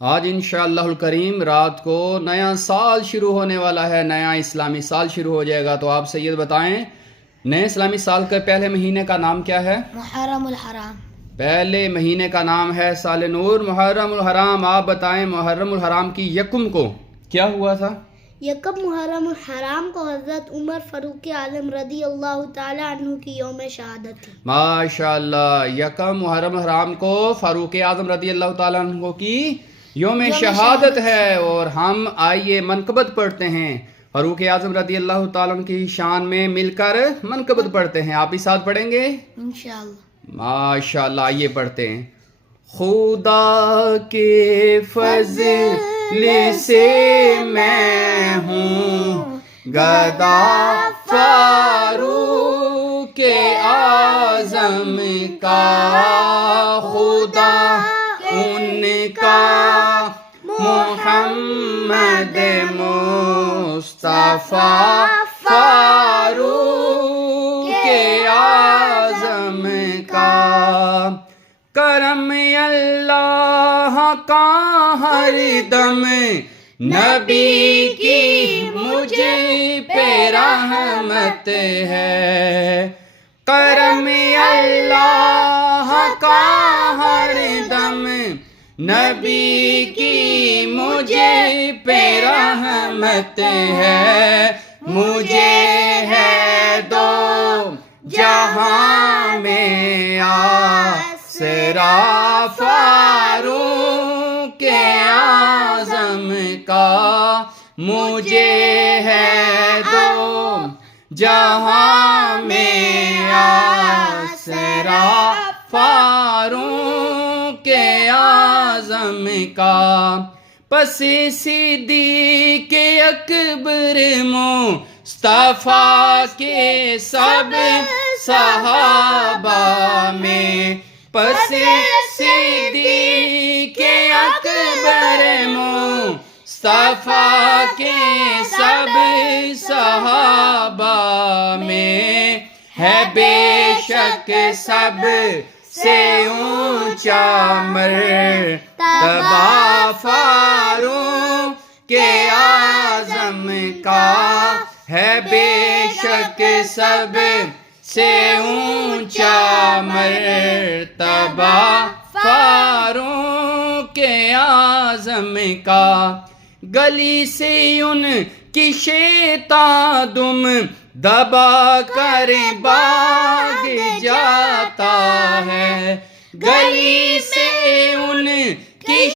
آج انشاءاللہ الکریم رات کو نیا سال شروع ہونے والا ہے، نیا اسلامی سال شروع ہو جائے گا۔ تو آپ سید بتائیں نئے اسلامی سال کے پہلے مہینے کا نام کیا ہے؟ محرم الحرام۔ پہلے مہینے کا نام ہے سال نور محرم الحرام۔ آپ بتائیں محرم الحرام کی یکم کو کیا ہوا تھا؟ یکم محرم الحرام کو حضرت عمر فاروق اعظم رضی اللہ تعالی عنہ کی یوم شہادت تھی۔ ماشاءاللہ، یکم محرم الحرام کو فاروق اعظم رضی اللہ تعالیٰ عنہ کی یوم شہادت ہے۔ اور ہم آئیے منقبت پڑھتے ہیں، فاروق اعظم رضی اللہ تعالیٰ عنہ کی شان میں مل کر منقبت پڑھتے ہیں۔ آپ بھی ساتھ پڑھیں گے؟ انشاءاللہ۔ ماشاءاللہ، آئیے پڑھتے ہیں۔ خدا کے فضل سے میں ہوں گدا فاروق اعظم کا، خدا ان کا محمد مصطفیٰ فاروق اعظم کا، کرم اللہ کا ہر دم نبی کی مجھے پہ رحمت ہے، کرم اللہ کا ہر دم نبی کی مجھے پہ رحمت ہے، مجھے ہے دو جہاں میں آسرا فاروق اعظم کا، مجھے ہے دو جہاں میں آسرا فاروق اعظم کا، پس صدیق اکبر مصطفیٰ کے سب صحابہ میں، پس صدیق اکبر مصطفیٰ کے سب صحابہ میں، ہے بے شک سب سے اونچا مرتبہ فاروق اعظم کا، ہے بے شک سب سے اونچا مرتبہ فاروق اعظم کا، گلی سے ان کی شیطان دم دبا کر بھاگ جاتا ہے، گلی سے ان